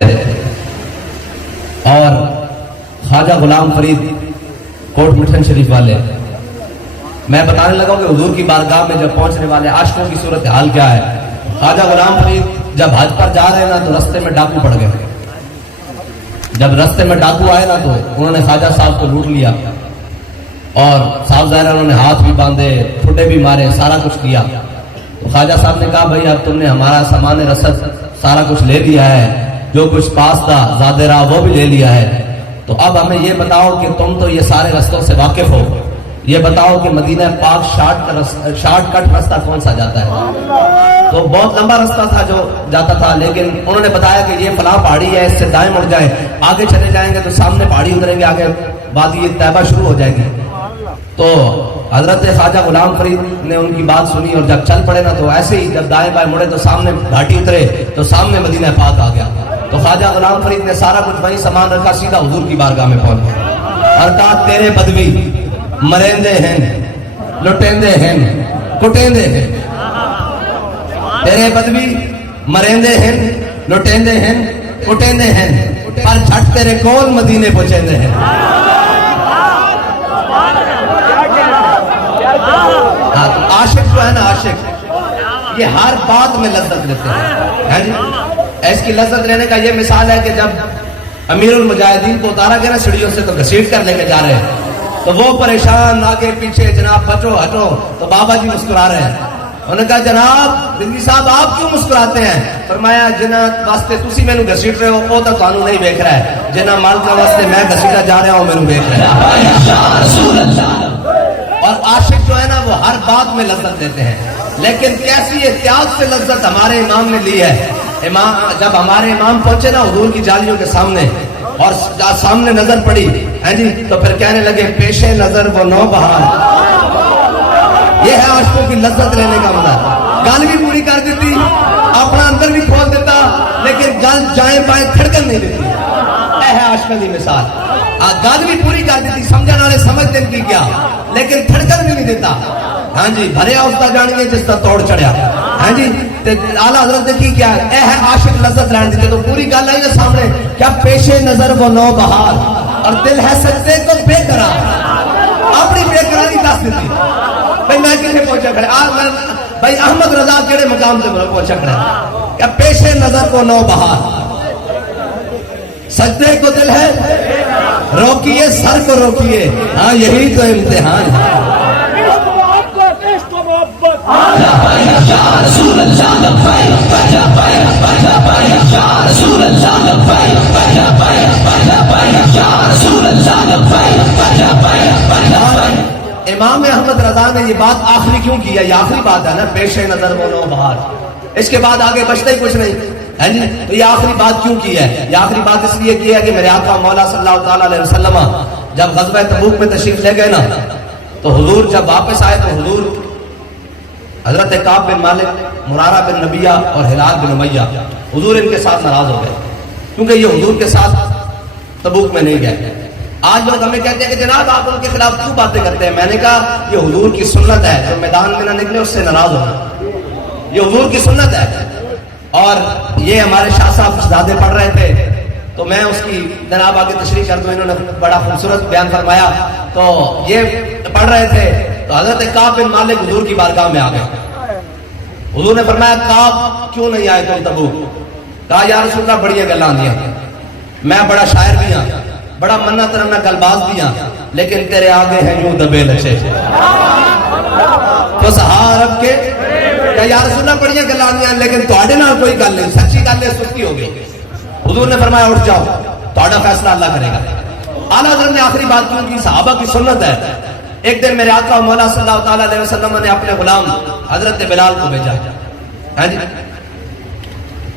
اور خواجہ غلام فرید کوٹ مٹھن شریف والے، میں بتانے لگا کہ حضور کی بارگاہ میں جب پہنچنے والے عاشقوں کی صورتحال کیا ہے۔ خواجہ غلام فرید جب حج پر جا رہے نا تو رستے میں ڈاکو پڑ گئے۔ جب رستے میں ڈاکو آئے نا تو انہوں نے خواجہ صاحب کو لوٹ لیا اور صاحب ظاہر انہوں نے ہاتھ بھی باندھے، ٹھڈے بھی مارے، سارا کچھ کیا۔ تو خواجہ صاحب نے کہا بھائی اب تم نے ہمارا سامان رسد سارا کچھ لے لیا ہے، جو کچھ پاس تھا زادے راہ وہ بھی لے لیا ہے، تو اب ہمیں یہ بتاؤ کہ تم تو یہ سارے رستوں سے واقف ہو، یہ بتاؤ کہ مدینہ پاک شارٹ کٹ راستہ کون سا جاتا ہے؟ تو بہت لمبا راستہ تھا جو جاتا تھا، لیکن انہوں نے بتایا کہ یہ فلاں پہاڑی ہے، اس سے دائیں مڑ جائیں، آگے چلے جائیں گے تو سامنے پہاڑی اتریں گے، آگے وادی طیبہ شروع ہو جائے گی۔ تو حضرت خواجہ غلام فرید نے ان کی بات سنی اور جب چل پڑے نا تو ایسے ہی جب دائیں بائیں مڑے تو سامنے گھاٹی اترے تو سامنے مدینہ پاک آ گیا۔ تو خواجہ غلام فرید نے سارا کچھ وہیں سامان رکھا، سیدھا حضور کی بارگاہ میں پہنچ گیا اور کہا تیرے بدوی مریندے ہیں، لٹیندے ہیں، کٹیندے ہیں، تیرے بدوی مریندے ہیں، لٹیندے ہیں، کٹیندے ہیں، پر جھٹ تیرے کول مدینے پہنچیندے ہیں۔ عاشق جو ہے نا، عاشق یہ ہر بات میں لذت لیتے ہیں۔ اس کی لذت لینے کا یہ مثال ہے کہ جب امیر المجاہدین کو اتارا گیا نا سیڑھیوں سے تو گھسیٹ کر لے کے جا رہے ہیں، تو وہ پریشان آگے پیچھے جناب بچو ہٹو، تو بابا جی مسکرا رہے ہیں۔ انہوں نے کہا جناب بندی صاحب آپ کیوں مسکراتے ہیں؟ فرمایا جنہ واسطے تسی میں گھسیٹ رہے ہو وہ تو تانوں نہیں دیکھ رہا ہے، جنہ مالکہ واسطے میں گھسیٹا جا رہا ہوں میں دیکھ رہا ہے۔ اور عاشق جو ہے نا وہ ہر بات میں لذت دیتے ہیں، لیکن کیسی احتیاط سے لذت ہمارے امام نے لی ہے۔ جب ہمارے امام پہنچے نا حضور کی جالیوں کے سامنے اور سامنے نظر پڑی جی تو پھر کہنے لگے پیشے نظر وہ نو بہار۔ یہ ہے عاشقوں کی لذت لینے کا مزہ، گل بھی پوری کر دیتی، اپنا اندر بھی کھول دیتا، لیکن گل جائیں بائیں تھڑکن نہیں دیتی۔ یہ ہے عاشقوں کی مثال، گل بھی پوری کر دیتی، سمجھنے والے سمجھتے ہیں کی کیا، لیکن تھڑکن بھی نہیں دیتا۔ ہاں جی بھریا اس کا جانیے جس کا توڑ چڑھیا۔ ہاں جی اعلیٰ حضرت نے کی کیا اے ہے عاشق لذت لین دیتے، تو پوری گل آئی نا سامنے، کیا پیشے نظر وہ نو بہار اور دل ہے سجدے کو بے قرار۔ اپنی بے قراری دس دیتی، بھائی میں کتنے پہنچا کھڑے، بھائی احمد رضا کیڑے مقام سے پہنچا کھڑے، کیا پیشے نظر کو نو بہار، سجدے کو دل ہے روکیے، سر کو روکیے، ہاں یہی تو امتحان ہے۔ امام احمد رضا نے یہ بات آخری کیوں کی ہے؟ یہ آخری بات ہے نا، پیشے نظر وہ نو بہار، اس کے بعد آگے بچتا ہی کچھ نہیں ہے جی۔ تو یہ آخری بات کیوں کی ہے؟ یہ آخری بات اس لیے کی ہے کہ میرے آقا مولا صلی اللہ تعالی علیہ وسلم جب غزوہ تبوک میں تشریف لے گئے نا تو حضور جب واپس آئے تو حضور حضرت کعب بن مالک، مرارہ بن ربیعہ اور ہلال بن امیہ حضور ان کے ساتھ ناراض ہو گئے کیونکہ یہ حضور کے ساتھ تبوک میں نہیں گئے۔ آج لوگ ہمیں کہتے ہیں کہ جناب آپ ان کے خلاف کیوں باتیں کرتے ہیں؟ میں نے کہا یہ حضور کی سنت ہے، جو میدان میں نہ نکلے اس سے ناراض ہونا، یہ حضور کی سنت ہے۔ اور یہ ہمارے شاہ صاحب زیادہ پڑھ رہے تھے تو میں اس کی جناب آگے تشریح کر دوں، انہوں نے بڑا خوبصورت بیان فرمایا۔ تو یہ پڑھ رہے تھے تو حضرت کعب بن مالک حضور کی بارگاہ میں آ گئے۔ حضور نے فرمایا کعب کیوں نہیں آئے تم تبوک؟ کہا یا رسول اللہ بڑی گلاں آندیاں، میں بڑا شاعر بھی ہاں، بڑا منہ ترنا گلباز بھی ہاں، لیکن تیرے آگے ہیں یوں دبے لچے تو سہارب کے کہ یا رسول اللہ بڑی گلاں آندیاں لیکن تواڈے نال کوئی گل نہیں، سچی گل ہے، سستی ہو گئی۔ حضور نے فرمایا اٹھ جاؤ، تہاڈا فیصلہ اللہ کرے گا۔ اعلیٰ حضرت نے آخری بات کیوں کی؟ صحابہ کی سنت ہے۔ ایک دن میرے آقا مولا صلی اللہ تعالی علیہ وسلم نے اپنے غلام حضرت بلال کو بھیجا، ہاں جی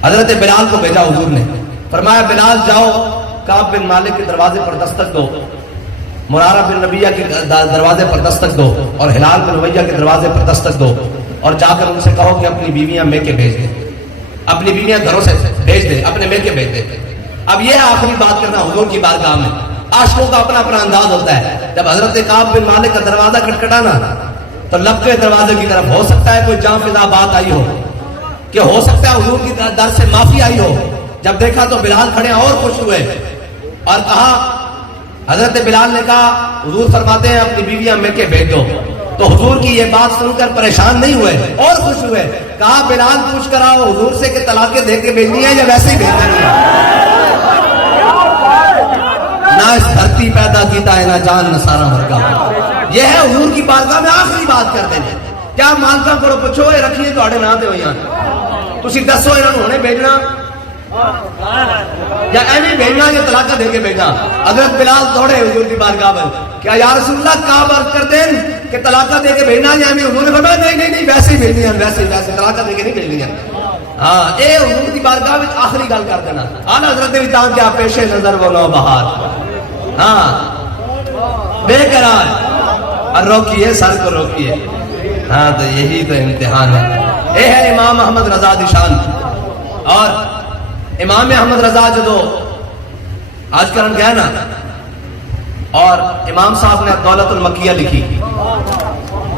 حضرت بلال کو بھیجا حضور نے، فرمایا بلال جاؤ کعب بن مالک کے دروازے پر دستک دو، مرارہ بن ربیعہ کے دروازے پر دستک دو اور ہلال بن امیہ کے دروازے پر دستک دو، اور جا کر ان سے کہو کہ اپنی بیویاں میکے بھیج دیں، اپنی بیویاں گھروں سے بھیج دیں، اپنے میکے بھیج دیں۔ اب یہ ہے آخری بات کرنا حضور کی بارگاہ میں۔ عاشقوں کا اپنا اپنا انداز ہوتا ہے۔ جب حضرت کعب بن مالک کا دروازہ کھٹکھٹانا تو لب کے دروازے کی طرف ہو سکتا ہے کوئی جاں فضا بات آئی ہو، کہ ہو سکتا ہے حضور کی در سے معافی آئی ہو، جب دیکھا تو بلال کھڑے اور خوش ہوئے اور کہا، حضرت بلال نے کہا حضور فرماتے ہیں اپنی بیویاں میں کے بھیج دو، تو حضور کی یہ بات سن کر پریشان نہیں ہوئے اور خوش ہوئے، کہا بلال پوچھ کر آؤ حضور سے کہ طلاقیں دے کے بھیجنی ہے یا ویسے ہی بھیجنی ہے؟ نہ اس دھرتی پیدا کیتا ہے نہ جان نہ سارا مرگا، یہ ہے حضور کی بارگاہ میں آخری بات کر دینے۔ کیا مانگتا کرو پوچھو یہ رکھیے تھوڑے نام دے ہوئی تسی دسو انہوں ہونے بھیجنا یا ایویں بھیجنا یا طلاقہ دے کے بھیجنا؟ حضرت بلال دوڑے حضور کی بارگاہ میں، کیا یا رسول اللہ کہا بات کر دیں کہ طلاقہ دے کے بھیجنا یا ایویں؟ حضور نے فرمایا نہیں ویسے ہی بھیجنی ہے، ویسے طلاقہ دے کے نہیں بھیجنی ہے۔ ہاں اے حضور کی بارگاہ میں آخری گل کر دینا۔ اعلیٰ حضرت بھی تاں کیا پیش نظر وہ نو بہار، ہاں بے قرار اور روکیے سر کو روکیے، ہاں تو یہی تو امتحان ہے۔ اے ہے امام احمد رضا دی شان۔ اور امام احمد رضا جدو آج کرن گیا نا، اور امام صاحب نے دولت المکیہ لکھی،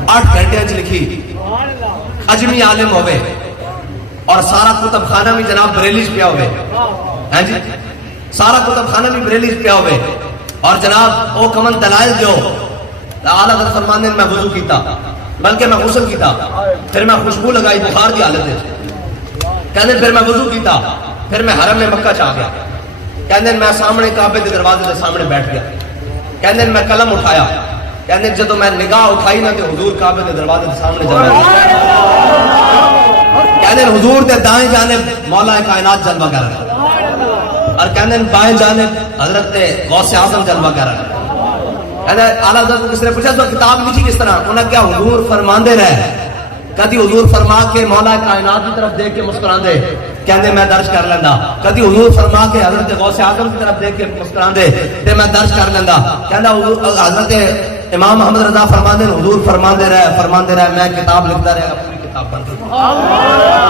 8 گھنٹے لکھی، اجمی عالم ہوئے اور سارا کتب خانہ بھی جناب بریلیج پیا ہوئے، ہاں جی سارا کتب خانہ بھی بریلیج پیا ہوئے، اور جناب او کمن دلائل جو اعلیٰ حضرت فرمانے میں وضو کیتا، بلکہ میں غسل کیتا، پھر میں خوشبو لگائی بخار کی حالت ہے، کہنے پھر میں وضو کیتا، پھر میں حرم میں مکہ چاہ گیا، کہنے میں سامنے کعبے کے دروازے کے سامنے بیٹھ گیا، کہنے میں قلم اٹھایا، کہنے جدو میں نگاہ اٹھائی نہ کہ حضور کعبے کے دروازے کے سامنے جلوہ، کہنے حضور دے دائیں جانب مولا کائنات جلوہ کر رہا، اور کہنے بائیں جانب حضرت غوث اعظم جلوہ کر رہا۔ اعلیٰ حضرت کو کس نے پوچھا تو کتاب لکھی کس طرح؟ انہوں نے کیا حضور فرماندے رہے، کدی حضور فرما کے مولا کائنات کی طرف دیکھ کے مسکران دے، کہنے میں درج کر لیندہ، کدی حضور فرما کے حضرت غوث اعظم کی طرف دیکھ کے مسکران دے تے میں درج کر لیندہ، کہنا حضرت امام محمد رضا فرماندے حضور فرماندے رہے میں کتاب لکھتا رہا، پوری کتاب بن گئی۔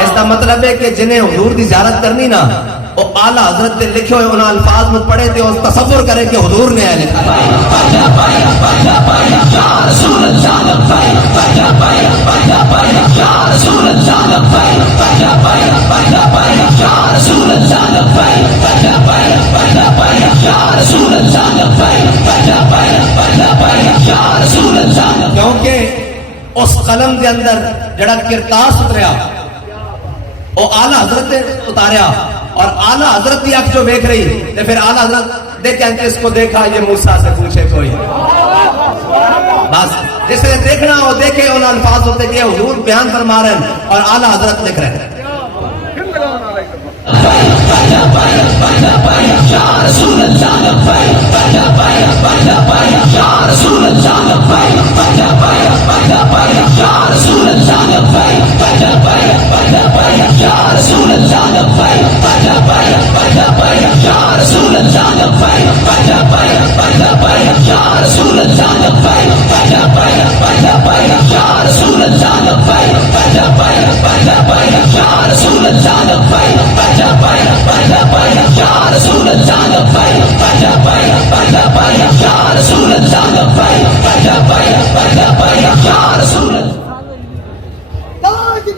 اس کا مطلب ہے کہ جنہیں حضور دی زیارت کرنی نا، وہ اعلیٰ حضرت نے لکھے ہوئے انہاں الفاظ میں پڑھے تھے اور تصور کرے کہ حضور نے لکھا ہے۔ کیونکہ اس قلم کے اندر جڑا کرتاس اتریا وہ اعلیٰ حضرت نے اتاریا، اور اعلیٰ حضرت کی آنکھ جو دیکھ رہی تو پھر اعلیٰ حضرت دیکھیں کہ اس کو دیکھا یہ موسیٰ سے پوچھے کوئی، بس جس نے دیکھنا ہو دیکھے، ان الفاظ ہوتے کہ حضور بیان فرما رہے ہیں اور اعلیٰ حضرت لکھ رہے ہیں۔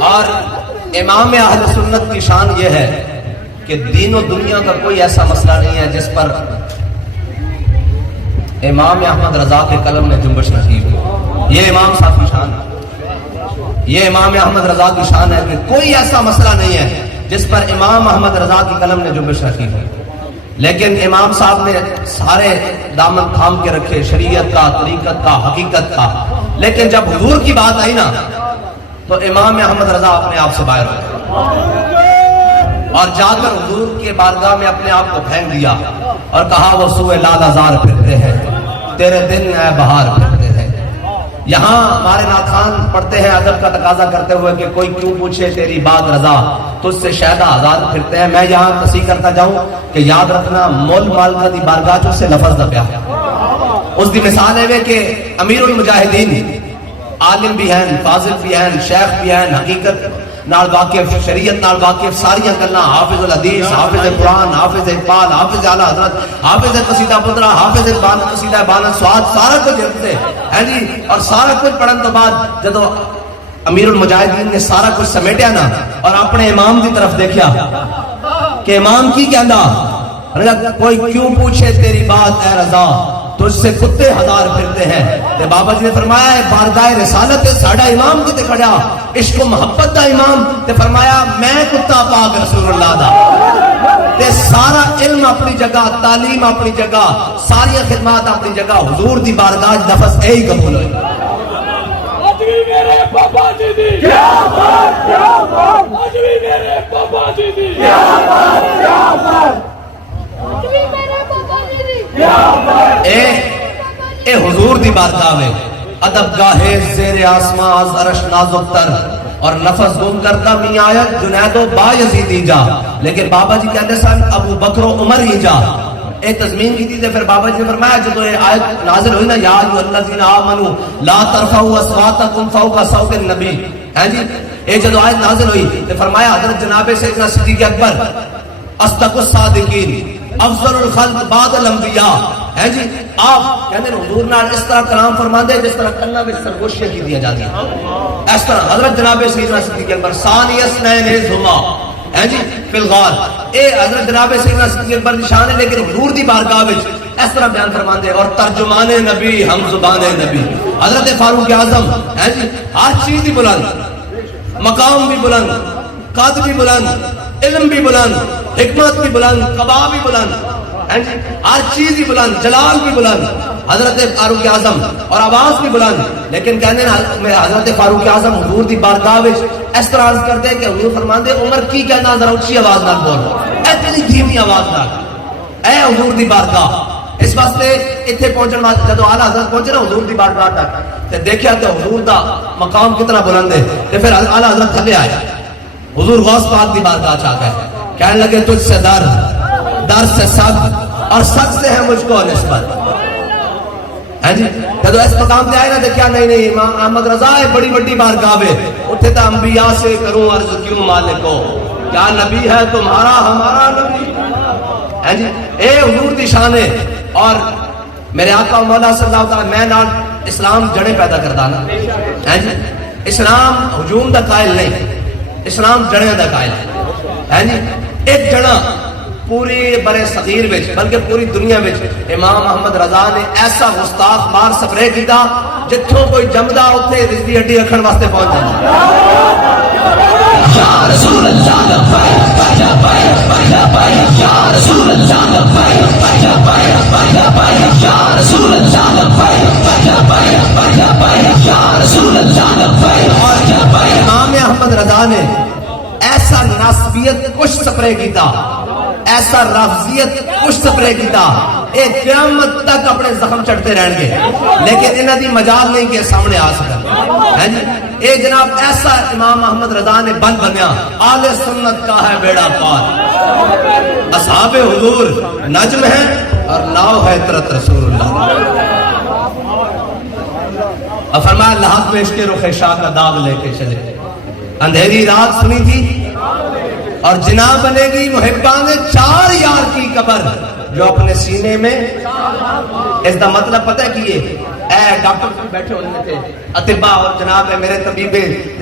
اور امام اہل سنت کی شان یہ ہے کہ دین و دنیا کا کوئی ایسا مسئلہ نہیں ہے جس پر امام احمد رضا کے قلم نے جنبش نہ کی ہوئی۔ یہ امام صاحب کی شان ہے، یہ امام احمد رضا کی شان ہے کہ کوئی ایسا مسئلہ نہیں ہے جس پر امام احمد رضا کی قلم نے جنبش نہ کی ہوئی۔ لیکن امام صاحب نے سارے دامن تھام کے رکھے، شریعت کا، طریقت کا، حقیقت کا، لیکن جب حضور کی بات آئی نا تو امام احمد رضا اپنے آپ سے باہر ہو گئے اور جا کر حضور کے بارگاہ میں اپنے آپ کو پھینک دیا اور کہا وہ سوئے لال ہزار پھرتے ہیں، تیرے دن اے بہار پھرتے ہیں۔ یہاں ہمارے ناخوان پڑھتے ہیں ادب کا تقاضا کرتے ہوئے کہ کوئی کیوں پوچھے تیری بات رضا، تجھ سے شہدہ ہزار پھرتے ہیں۔ میں یہاں تصحیح کرتا جاؤں کہ یاد رکھنا مول مال کا دی بارگاہ جو سے لفظ دا پیا اس دی مثال ہے کہ امیر المجاہدین عالم بھی ہیں، فاضل بھی ہیں، شیخ بھی ہیں، حقیقت نال واقف، شریعت نال واقف، ساریاں گلاں، حافظ الحدیث، حافظ قرآن، حافظ اقبال، حافظ اعلیٰ حضرت، حافظ قصیدہ پندرہ، حافظ قصیدہ بانت سواد، سارا کچھ جانتے ہیں جی۔ اور سارا کچھ پڑھن تو بعد جدو امیر المجاہدین نے سارا کچھ سمیٹیا نا اور اپنے امام دی طرف دیکھیا کہ امام کی کہنا کوئی کیوں پوچھے تیری بات اے رضا تجھ سے کتے ہزار پھرتے ہیں تے بابا جی نے فرمایا ہے بارگاہ رسالت ساڈا امام کتے کھڑیا عشق و محبت دا امام تے فرمایا میں کتا پاک رسول اللہ دا تے سارا علم اپنی جگہ تعلیم اپنی جگہ ساری خدمات اپنی جگہ حضور دی بارگاہ نفس اے ہی قبول ہوئی میرے بابا جی دی کیا بات کیا بات آج بھی میرے بابا جی دی کیا بات کیا بات آج بھی میرے بابا جی دی کیا بات اے حضور دی بارگاہ میں ادب گاہے زیر آسمان از عرش نازک تر اور نفس گم کرتا می آیت جنید و با یزیدی جا لیکن بابا جی کہتے سن ابو بکر و عمر ہی جا ایک تضمین کی تھی پھر بابا جی نے فرمایا جب یہ آیت نازل ہوئی نا یا ایھا الذین آمنوا لا ترفعوا اصواتکم فوق صوت النبی ہے جی یہ جب آیت نازل ہوئی تو فرمایا حضرت جناب سیدنا صدیق اکبر اصدق الصادقین افضل الخلق بعد الانبیاء ہے جی آپ کہتے ہیں حضور نے اس طرح کلام فرماندے جس طرح کلام میں سرگوشیاں کی دیا جاتی ہیں اس طرح حضرت جناب سیدنا صدیق اکبر ثانی اثنین اذ ہما ہے جی فی الغار اے حضرت جناب سیدنا صدیق اکبر کی شان ہے لیکن حضور دی بارگاہ وچ اس طرح بیان فرماندے اور ترجمان نبی ہم زبان نبی حضرت فاروق اعظم ہے جی ہر چیز بھی بلند مقام بھی بلند قد بھی بلند علم بھی بلند حکمت بھی بلند قبا بھی بلند ہر چیز بھی بلند جلال بھی بلند حضرت فاروق اعظم اور آواز بھی بلند لیکن کہنے میں حضرت فاروق اعظم حضور دی بارگاہ وچ اس طرح عرض کرتے ہیں کہ حضور فرماندے عمر کی کہنا ذرا اونچی آواز نال بول اتنی دھیمی آواز نال اے حضور دی بارگاہ اس واسطے ایتھے پہنچن واسطے جدوں اعلی حضرت پہنچے نا حضور دی بارگاہ تک تے دیکھیا کہ حضور دا مقام کتنا بلند ہے تے پھر اعلی حضرت تھلے آئے حضور غوث پاک دی بارگاہ چ آ گئے کہنے لگے تجھ سے در سے سگ اور سگ سے ہے مجھ کو نسبت ہے جی جب اس مقام پہ آئے نا دیکھا نہیں امام احمد رضا ہے بڑی بڑی بارگاہ ہے اٹھے تو انبیاء سے کروں عرض کیوں مالکو کیا نبی ہے تمہارا ہمارا نبی ہے جی اے حضور دی شان ہے اور میرے آقا مولا صلی اللہ علیہ وسلم میں نال اسلام جڑے پیدا کردا نا ہے جی اسلام ہجوم دا قائل نہیں اسلام جڑیاں دا قائل ہے جی ایک جڑا پوری برے صغیر وچ بلکہ پوری دنیا وچ امام احمد رضا نے ایسا گستاخ مار سپرے کیتا جتھوں کوئی جمدا اوتھے رزقی ہڈی رکھن واسطے پہنچ جاندا یا رسول اللہ یا رسول اللہ یا رسول اللہ امام احمد رضا نے ایسا ناسبیت کچھ سپرے کیتا ایسا رافضیت کچھ سپرے کیتا ایک قیامت تک اپنے زخم چڑھتے رہن گے لیکن انہاں دی مجال نہیں کہ سامنے آ سکن ہے جی اے جناب ایسا امام احمد رضا نے بن بنیا آل سنت کا ہے بیڑا پار اصحاب حضور نجم ہے اور ناؤ ہے طرت رسول اللہ اور فرمایا لحاظ میں عشق رخ شاہ کا داغ لے کے چلے اندھیری رات سنی تھی اور جناب بنے گی محبان چار یار کی قبر جو اپنے سینے میں اس دا مطلب پتہ کیے اے ڈاکٹر بیٹھے ہونے تھے اطباء اور جناب ہے میرے طبیب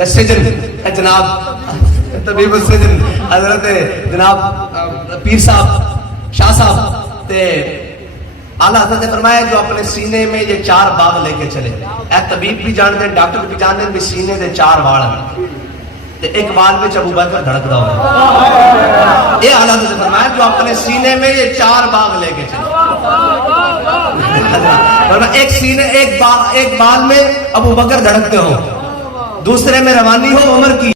سجن جناب طبیب السجن حضرت جناب پیر صاحب شاہ صاحب تے اعلیٰ حضرت نے فرمایا جو اپنے سینے میں یہ چار باغ لے کے چلے اے طبیب بھی جانتے ہیں ڈاکٹر بھی جانتے ہیں بھی سینے دے چار وال ہیں ایک وال میں ابو بکر دھڑکدا ہوا یہ اعلیٰ حضرت نے فرمایا جو اپنے سینے میں یہ چار باغ لے کے چلے ایک بال میں ابو بکر دھڑکتے ہو دوسرے میں روانی ہو عمر کی